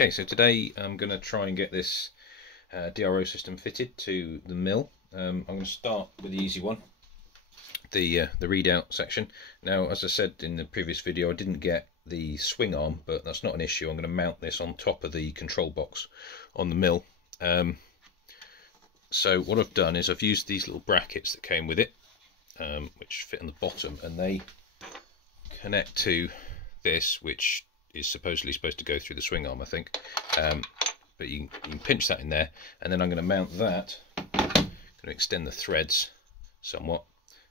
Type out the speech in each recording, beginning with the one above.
Okay, so today I'm going to try and get this DRO system fitted to the mill. I'm going to start with the easy one, the readout section. Now, as I said in the previous video, I didn't get the swing arm, but that's not an issue. I'm going to mount this on top of the control box on the mill. So what I've done is I've used these little brackets that came with it, which fit on the bottom, and they connect to this, which is supposedly supposed to go through the swing arm, I think. But you can pinch that in there, and then I'm going to mount that. I'm going to extend the threads somewhat.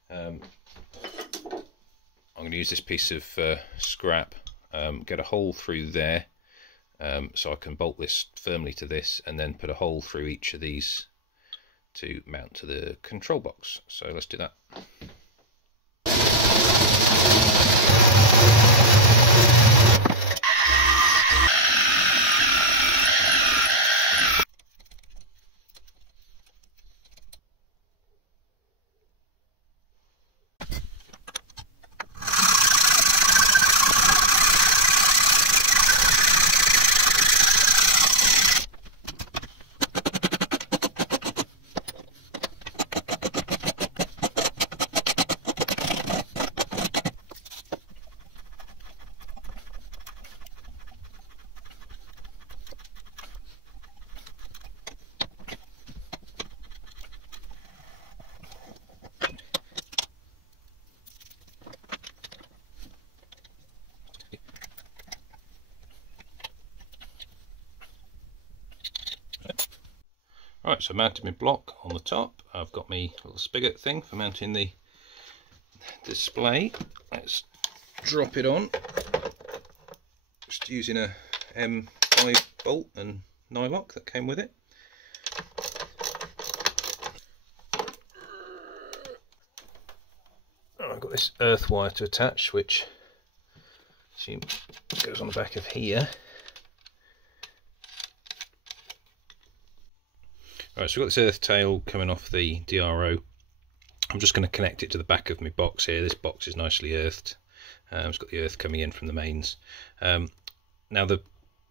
I'm going to use this piece of scrap, get a hole through there, so I can bolt this firmly to this, and then put a hole through each of these to mount to the control box. So let's do that. Right, so mounted my block on the top. I've got my little spigot thing for mounting the display. Let's drop it on. Just using a M5 bolt and nylock that came with it. Oh, I've got this earth wire to attach, which goes on the back of here. Right, so we've got this earth tail coming off the DRO. I'm just going to connect it to the back of my box here. This box is nicely earthed. It's got the earth coming in from the mains. Now the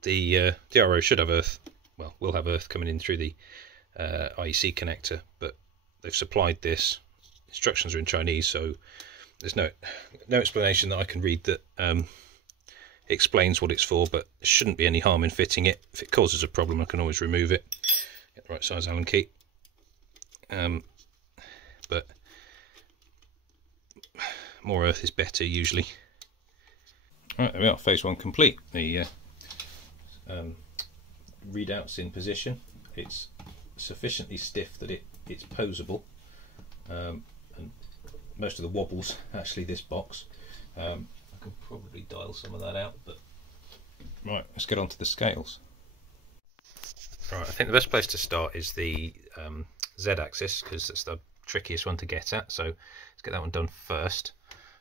DRO should have earth, well, will have earth coming in through the IEC connector, but they've supplied this. Instructions are in Chinese, so there's no explanation that I can read that explains what it's for, but there shouldn't be any harm in fitting it. If it causes a problem, I can always remove it. Get the right size Allen key, but more earth is better usually. Right, there we are, phase one complete. The readout's in position. It's sufficiently stiff that it's posable, and most of the wobbles actually this box. I can probably dial some of that out, but right, let's get on to the scales. Right, I think the best place to start is the Z-axis, because that's the trickiest one to get at, so let's get that one done first.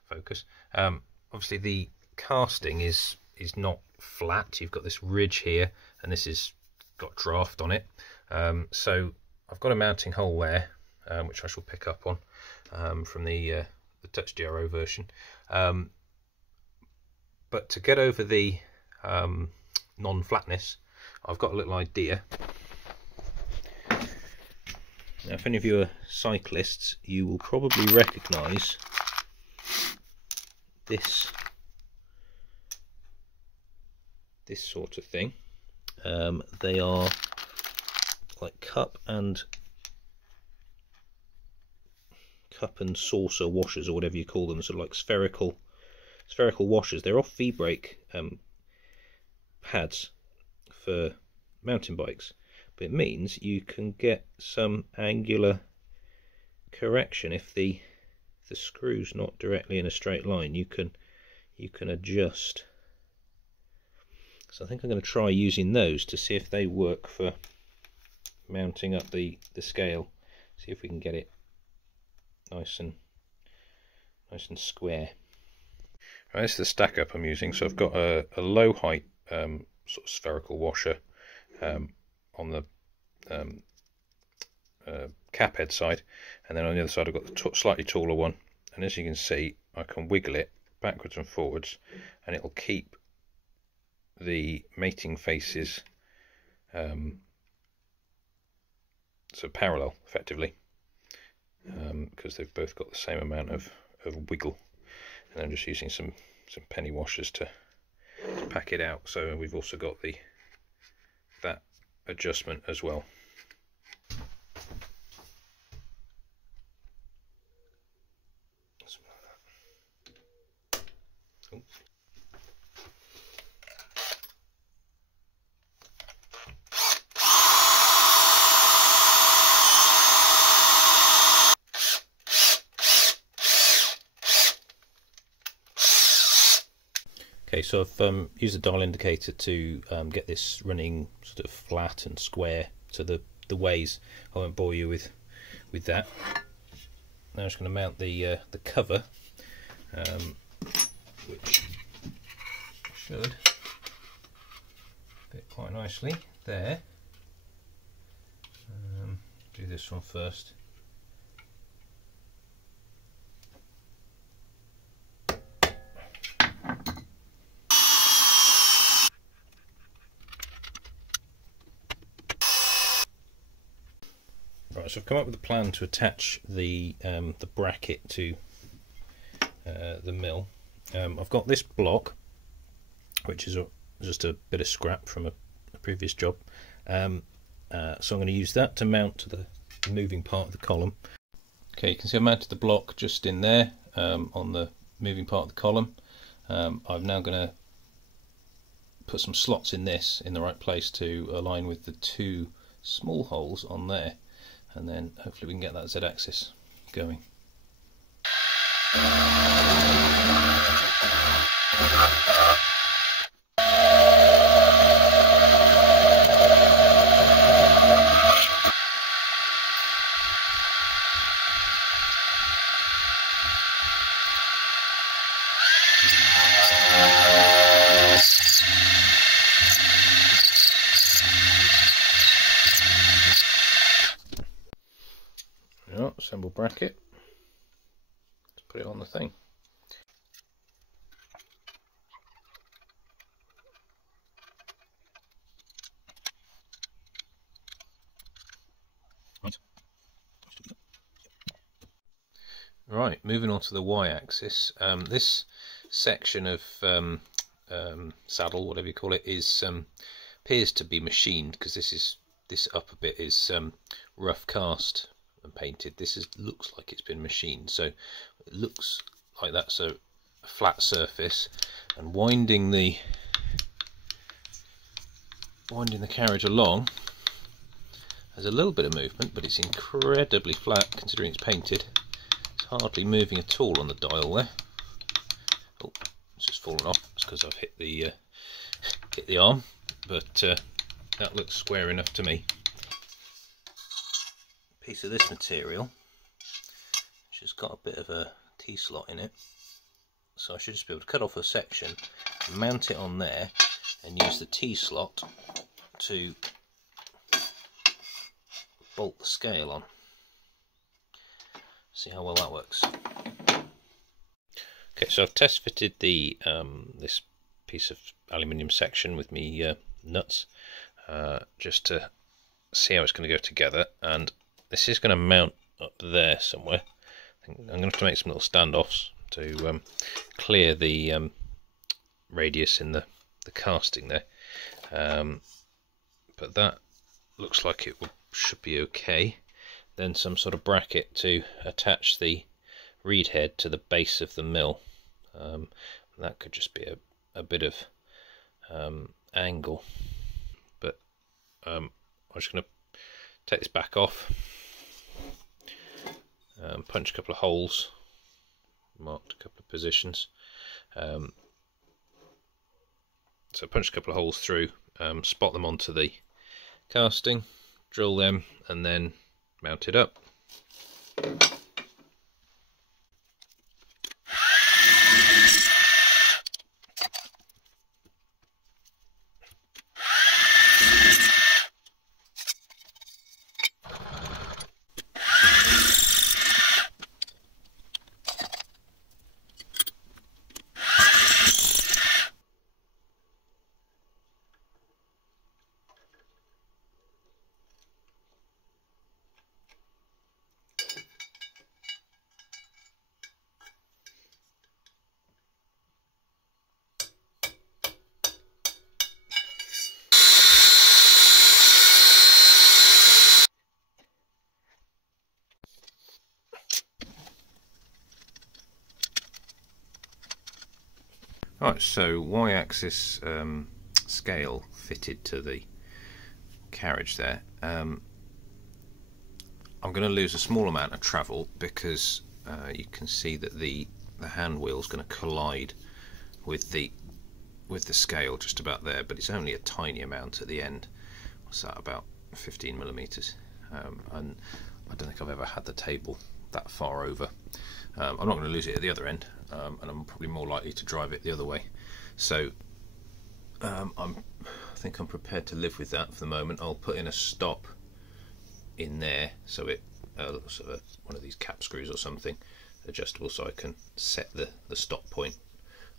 Focus. Obviously the casting is not flat. You've got this ridge here, and this has got draft on it. So I've got a mounting hole there, which I shall pick up on from the Touch DRO version. But to get over the non-flatness, I've got a little idea. Now, if any of you are cyclists, you will probably recognise this sort of thing. They are like cup and saucer washers, or whatever you call them, sort of like spherical washers. They're off V-brake pads for mountain bikes, but it means you can get some angular correction. If the screw's not directly in a straight line, you can adjust. So I think I'm going to try using those to see if they work for mounting up the scale. See if we can get it nice and square. Right, this is the stack up I'm using. So I've got a low height sort of spherical washer on the cap head side, and then on the other side I've got the slightly taller one, and as you can see I can wiggle it backwards and forwards and it'll keep the mating faces so parallel effectively, because they've both got the same amount of wiggle, and I'm just using some penny washers to pack it out. So we've also got that adjustment as well. Okay, so I've used the dial indicator to get this running sort of flat and square to the ways. I won't bore you with that. Now I'm just going to mount the cover, which should fit quite nicely there. Do this one first. Right, so I've come up with a plan to attach the bracket to the mill. I've got this block, which is just a bit of scrap from a previous job. So I'm going to use that to mount to the moving part of the column. Okay, you can see I've mounted the block just in there on the moving part of the column. I'm now going to put some slots in this in the right place to align with the two small holes on there, and then hopefully we can get that Z-axis going. Assemble bracket, let's put it on the thing. Right, moving on to the Y-axis. This section of saddle, whatever you call it, is appears to be machined, because this upper bit is rough cast and painted. This looks like it's been machined, so it looks like that's a flat surface, and winding the carriage along has a little bit of movement, but it's incredibly flat considering it's painted. It's hardly moving at all on the dial there. Oh, it's just fallen off. It's because I've hit the arm, but that looks square enough to me. Piece of this material, which has got a bit of a T-slot in it, so I should just be able to cut off a section, mount it on there, and use the T-slot to bolt the scale on. See how well that works. Okay, so I've test fitted the this piece of aluminium section with me nuts, just to see how it's going to go together, and this is going to mount up there somewhere. I think I'm going to have to make some little standoffs to clear the radius in the casting there, but that looks like it should be okay. Then some sort of bracket to attach the reed head to the base of the mill. That could just be a bit of angle, but I'm just going to take this back off, punch a couple of holes, marked a couple of positions. So punch a couple of holes through, spot them onto the casting, drill them, and then mount it up. Right, so Y-axis scale fitted to the carriage there. I'm going to lose a small amount of travel because you can see that the hand wheel is going to collide with the scale just about there, but it's only a tiny amount at the end. What's that, about 15 millimeters? And I don't think I've ever had the table that far over. I'm not going to lose it at the other end, and I'm probably more likely to drive it the other way. So I think I'm prepared to live with that for the moment. I'll put in a stop in there, so it sort of one of these cap screws or something adjustable, so I can set the stop point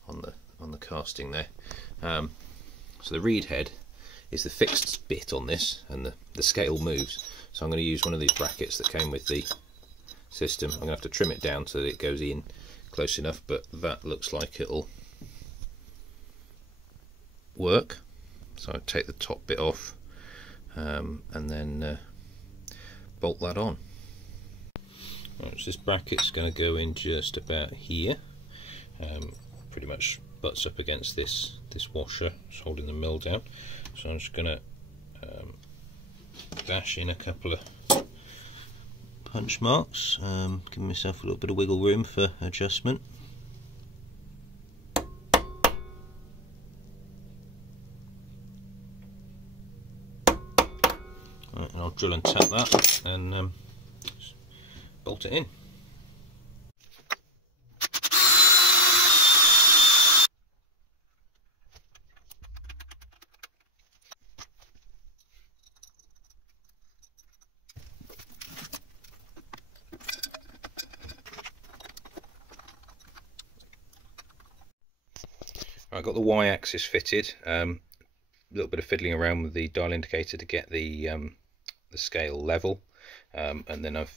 on the casting there. So the reed head is the fixed bit on this, and the scale moves. So I'm going to use one of these brackets that came with the system. I'm going to have to trim it down so that it goes in close enough, but that looks like it'll work. So I take the top bit off and then bolt that on. Right, so this bracket's going to go in just about here, pretty much butts up against this washer, it's holding the mill down. So I'm just going to dash in a couple of punch marks, give myself a little bit of wiggle room for adjustment. Right, and I'll drill and tap that and bolt it in. I got the Y-axis fitted. A little bit of fiddling around with the dial indicator to get the scale level, and then I've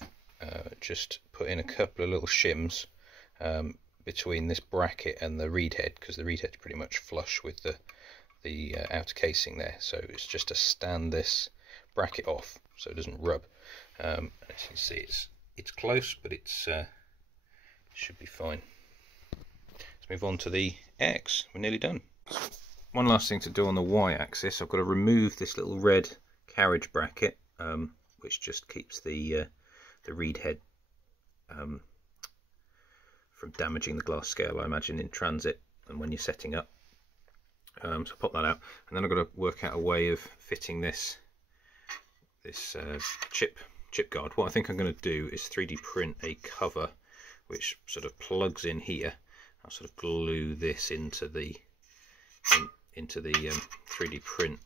just put in a couple of little shims between this bracket and the reed head, because the reed head's pretty much flush with the outer casing there. So it's just to stand this bracket off so it doesn't rub. As you can see, it's close, but it should be fine. Let's move on to the X. We're nearly done. One last thing to do on the Y-axis. I've got to remove this little red carriage bracket, which just keeps the reed head from damaging the glass scale, I imagine, in transit and when you're setting up. So pop that out, and then I've got to work out a way of fitting this chip guard. What I think I'm going to do is 3D print a cover which sort of plugs in here. I'll sort of glue this into the 3D print.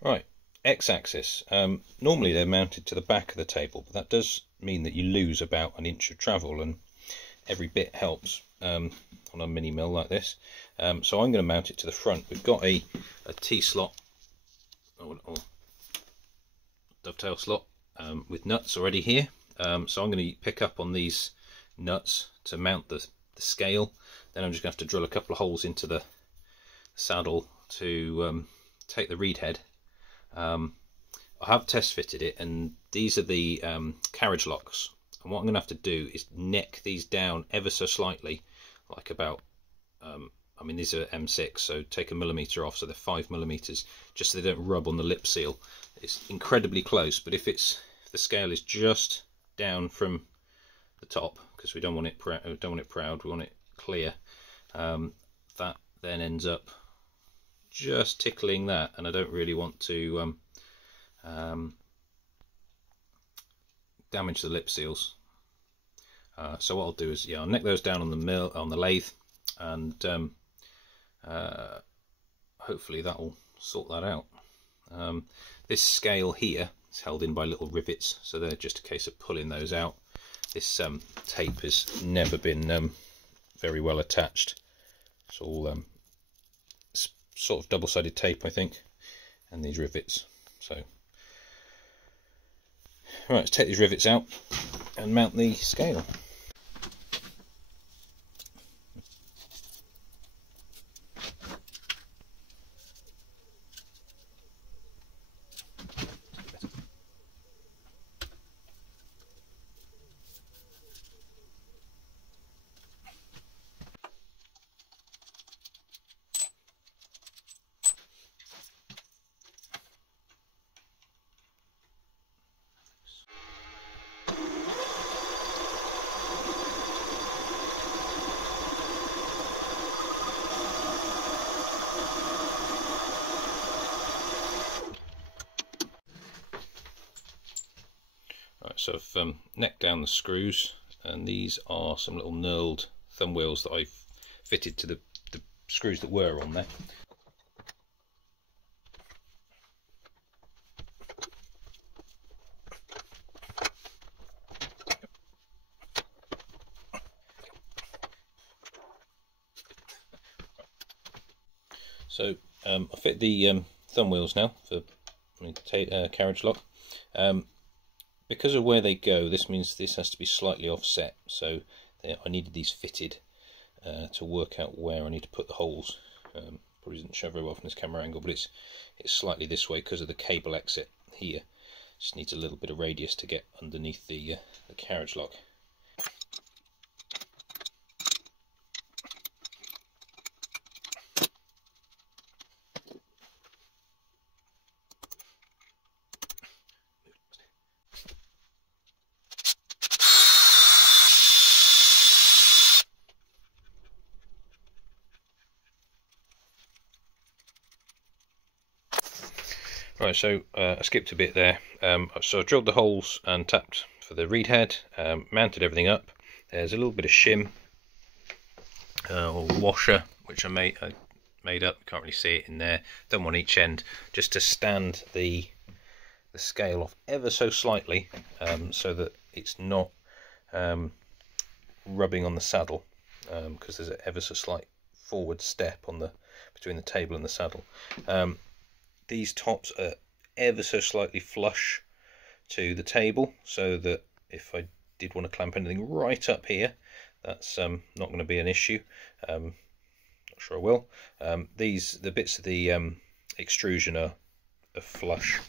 Right, X-axis. Normally they're mounted to the back of the table, but that does mean that you lose about an inch of travel, and every bit helps on a mini mill like this. So I'm going to mount it to the front. We've got a T-slot or dovetail slot with nuts already here. So I'm going to pick up on these nuts to mount the scale. Then I'm just going to have to drill a couple of holes into the saddle to take the reed head. I have test fitted it, and these are the carriage locks, and what I'm going to have to do is neck these down ever so slightly, like about I mean, these are M6, so take a millimetre off, so they're 5 millimetres, just so they don't rub on the lip seal. It's incredibly close, but if the scale is just down from the top, because we don't want it proud, we want it clear, that then ends up just tickling that, and I don't really want to damage the lip seals. So what I'll do is, I'll neck those down on the lathe, and hopefully that will sort that out. This scale here is held in by little rivets, so they're just a case of pulling those out. This tape has never been very well attached. It's all sort of double-sided tape, I think, and these rivets. So, right, let's take these rivets out and mount the scale. So I've necked down the screws, and these are some little knurled thumb wheels that I've fitted to the screws that were on there. So I fit the thumb wheels now for carriage lock. Because of where they go, this means this has to be slightly offset, so I needed these fitted to work out where I need to put the holes. Probably doesn't show very well from this camera angle, but it's slightly this way because of the cable exit here. Just needs a little bit of radius to get underneath the carriage lock. Right, so I skipped a bit there. So I drilled the holes and tapped for the reed head, mounted everything up. There's a little bit of shim or washer which I made up. Can't really see it in there. Done one each end just to stand the scale off ever so slightly, so that it's not rubbing on the saddle, because there's an ever so slight forward step on between the table and the saddle. These tops are ever so slightly flush to the table, so that if I did want to clamp anything right up here, that's not going to be an issue. Not sure I will. The bits of the extrusion are flush,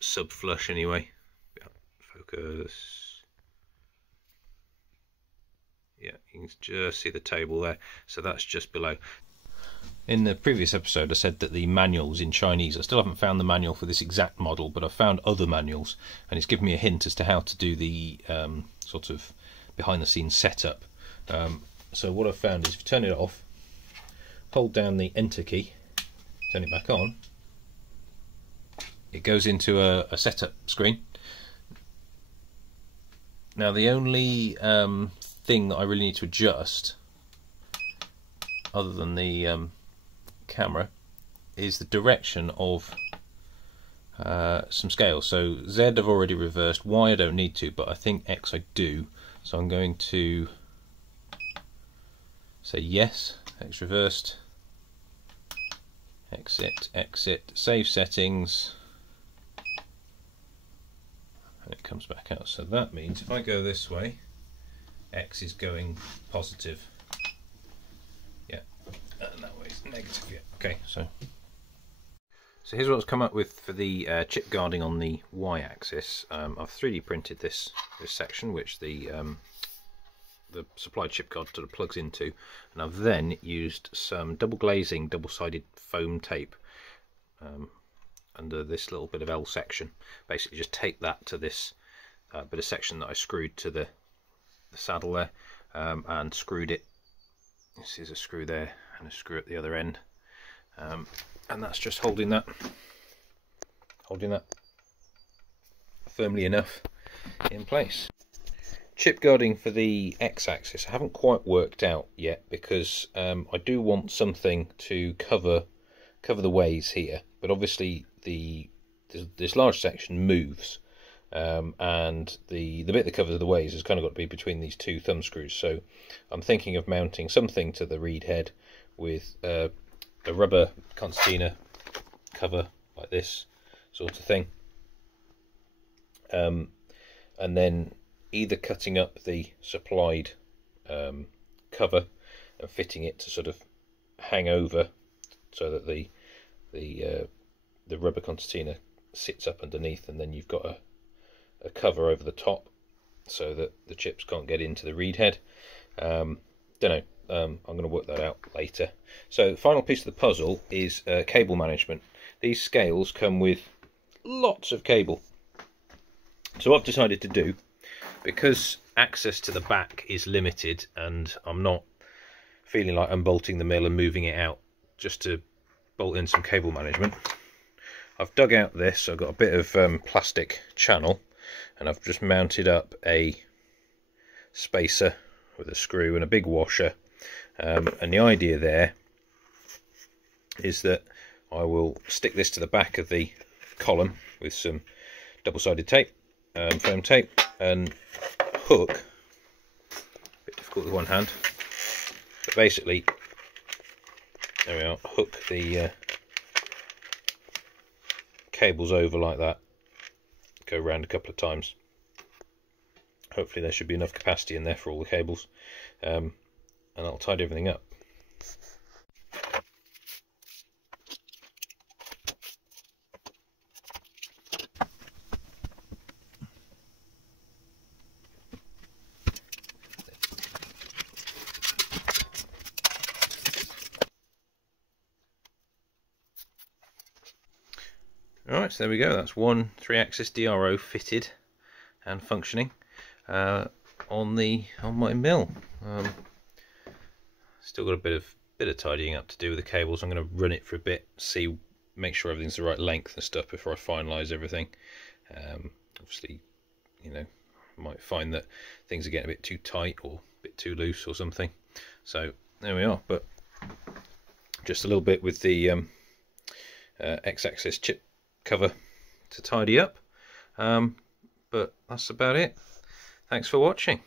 sub flush anyway. Focus. Yeah, you can just see the table there, so that's just below. In the previous episode I said that the manual was in Chinese. I still haven't found the manual for this exact model, but I've found other manuals, and it's given me a hint as to how to do the sort of behind the scenes setup. So what I've found is if you turn it off, hold down the enter key, turn it back on, it goes into a setup screen. Now the only thing that I really need to adjust, other than the camera, is the direction of some scales. So Z I've already reversed, Y I don't need to, but I think X I do. So I'm going to say yes, X reversed, exit, exit, save settings, and it comes back out. So that means if I go this way, X is going positive. Yeah, and that way is negative. Yeah. Okay, so here's what I've come up with for the chip guarding on the Y-axis. I've 3D printed this section, which the supplied chip guard sort of plugs into, and I've then used some double glazing, double-sided foam tape under this little bit of L section. Basically, just take that to this bit of section that I screwed to the saddle there, and screwed it. This is a screw there and a screw at the other end. And that's just holding that firmly enough in place. Chip guarding for the X-axis I haven't quite worked out yet, because I do want something to cover the ways here, but obviously this large section moves, and the bit that covers the ways has kind of got to be between these two thumb screws. So I'm thinking of mounting something to the reed head with a rubber concertina cover like this sort of thing, and then either cutting up the supplied cover and fitting it to sort of hang over, so that the rubber concertina sits up underneath, and then you've got a cover over the top so that the chips can't get into the reed head. Don't know. I'm going to work that out later. So the final piece of the puzzle is cable management. These scales come with lots of cable. So what I've decided to do, because access to the back is limited and I'm not feeling like unbolting the mill and moving it out just to bolt in some cable management, I've dug out this. I've got a bit of plastic channel, and I've just mounted up a spacer with a screw and a big washer, and the idea there is that I will stick this to the back of the column with some double-sided tape, foam tape, and hook, a bit difficult with one hand, but basically, there we are, hook the cables over like that, go around a couple of times. Hopefully there should be enough capacity in there for all the cables, and that'll tidy everything up. Alright, so there we go, that's one 3-axis DRO fitted and functioning on my mill. Still got a bit of tidying up to do with the cables. I'm going to run it for a bit, make sure everything's the right length and stuff before I finalise everything. Obviously, you know, I might find that things are getting a bit too tight or a bit too loose or something. So there we are, but just a little bit with the xaxis chip cover to tidy up, but that's about it. Thanks for watching.